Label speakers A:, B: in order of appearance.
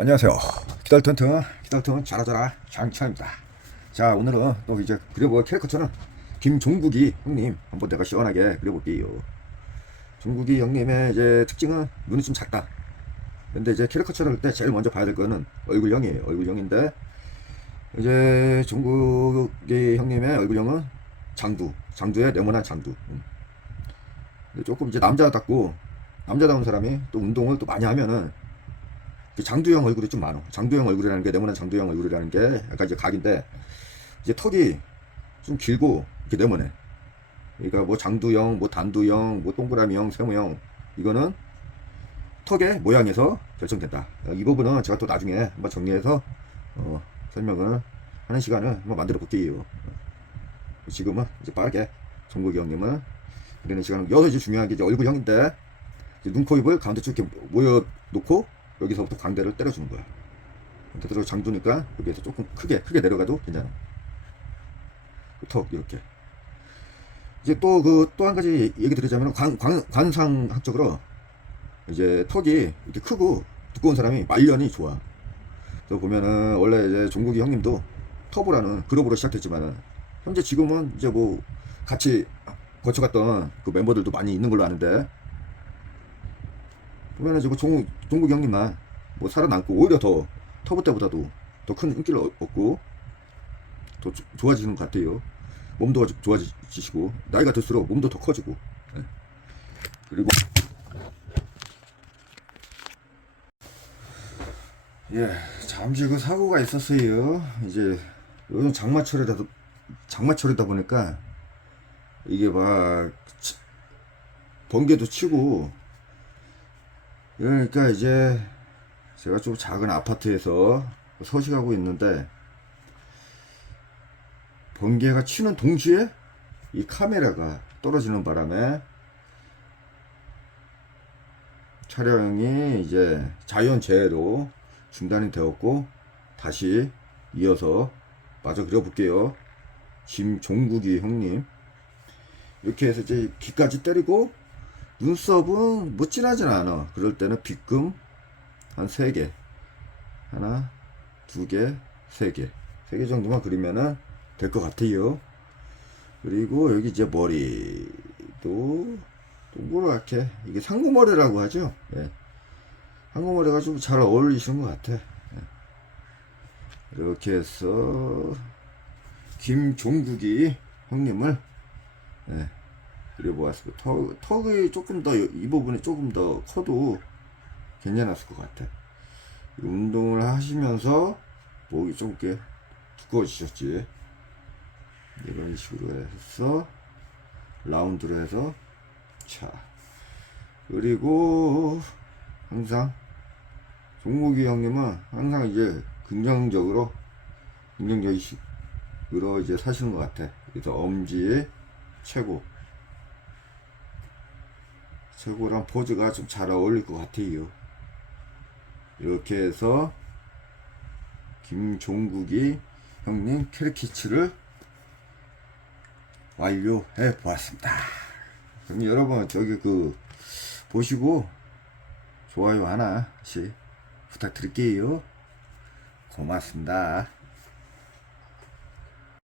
A: 안녕하세요. 기달턴턴 기달턴 잘하더라 장창입니다. 자 오늘은 또 이제 그려볼 캐릭터는 김종국이 형님 한번 내가 시원하게 그려볼게요. 종국이 형님의 이제 특징은 눈이 좀 작다. 근데 이제 캐릭터를 할때 제일 먼저 봐야 될 거는 얼굴형이에요. 얼굴형인데 이제 종국이 형님의 얼굴형은 장두, 장두의 네모난 장두. 음. 조금 이제 남자답고 남자다운 사람이 또 운동을 또 많이 하면은 그 장두형 얼굴이 좀 많아. 장두형 얼굴이라는 게 네모난 장두형 얼굴이라는 게 약간 이제 각인데 이제 턱이 좀 길고 이렇게 네모네. 그러니까 뭐 장두형, 뭐 단두형, 뭐 동그라미형, 세모형 이거는 턱의 모양에서 결정된다. 이 부분은 제가 또 나중에 한번 정리해서 어, 설명을 하는 시간을 한번 만들어 볼게요. 지금은 이제 빠르게 정국이 형님은 그리는 시간은 여기서 이제 중요한 게 이제 얼굴형인데 눈, 코, 입을 가운데 쭉 이렇게 모여 놓고 여기서부터 광대를 때려주는 거야. 대대로 장두니까 여기에서 조금 크게 크게 내려가도 괜찮아. 그턱 이렇게. 이제 또 그 또 한 가지 얘기 드리자면 관, 관, 관상학적으로 이제 턱이 이렇게 크고 두꺼운 사람이 말년이 좋아. 그래서 보면은 원래 이제 종국이 형님도 터보라는 그룹으로 시작했지만은 현재 지금은 이제 뭐 같이 거쳐갔던 그 멤버들도 많이 있는 걸로 아는데 보면은 지금 종, 종국이 형님만 뭐 살아남고 오히려 더 터보 때보다도 더 큰 인기를 얻- 얻고 더 조- 좋아지는 것 같아요. 몸도 좋아지시고 나이가 들수록 몸도 더 커지고 예. 그리고 예 잠시 그 사고가 있었어요. 이제 요즘 장마철이다 장마철이다 보니까 이게 막 치- 번개도 치고 그러니까 이제 제가 좀 작은 아파트에서 서식하고 있는데 번개가 치는 동시에 이 카메라가 떨어지는 바람에 촬영이 이제 자연재해로 중단이 되었고 다시 이어서 마저 그려볼게요. 김종국이 형님 이렇게 해서 이제 귀까지 때리고 눈썹은 뭐 진하진 않아. 그럴 때는 빗금 한 세 개. 하나, 두 개, 세 개. 세 개 정도만 그리면은 될 것 같아요. 그리고 여기 이제 머리도 동그랗게 이게 상고머리라고 하죠. 예. 상고머리가 좀 잘 어울리시는 것 같아. 예. 이렇게 해서 김종국이 형님을 예. 그려보았습니다. 턱, 턱이 조금 더, 이 부분이 조금 더 커도 괜찮았을 것 같아. 이 운동을 하시면서 목이 좀 이렇게 두꺼워지셨지. 이런 식으로 해서 라운드로 해서 자 그리고 항상 종목이 형님은 항상 이제 긍정적으로 긍정적으로 이제 사시는 것 같아. 그래서 엄지 최고 최고랑 포즈가 좀 잘 어울릴 것 같아요. 이렇게 해서 김종국이 형님 캐릭키츠를 완료해 보았습니다. 그럼 여러분 저기 그 보시고 좋아요 하나씩 부탁드릴게요. 고맙습니다.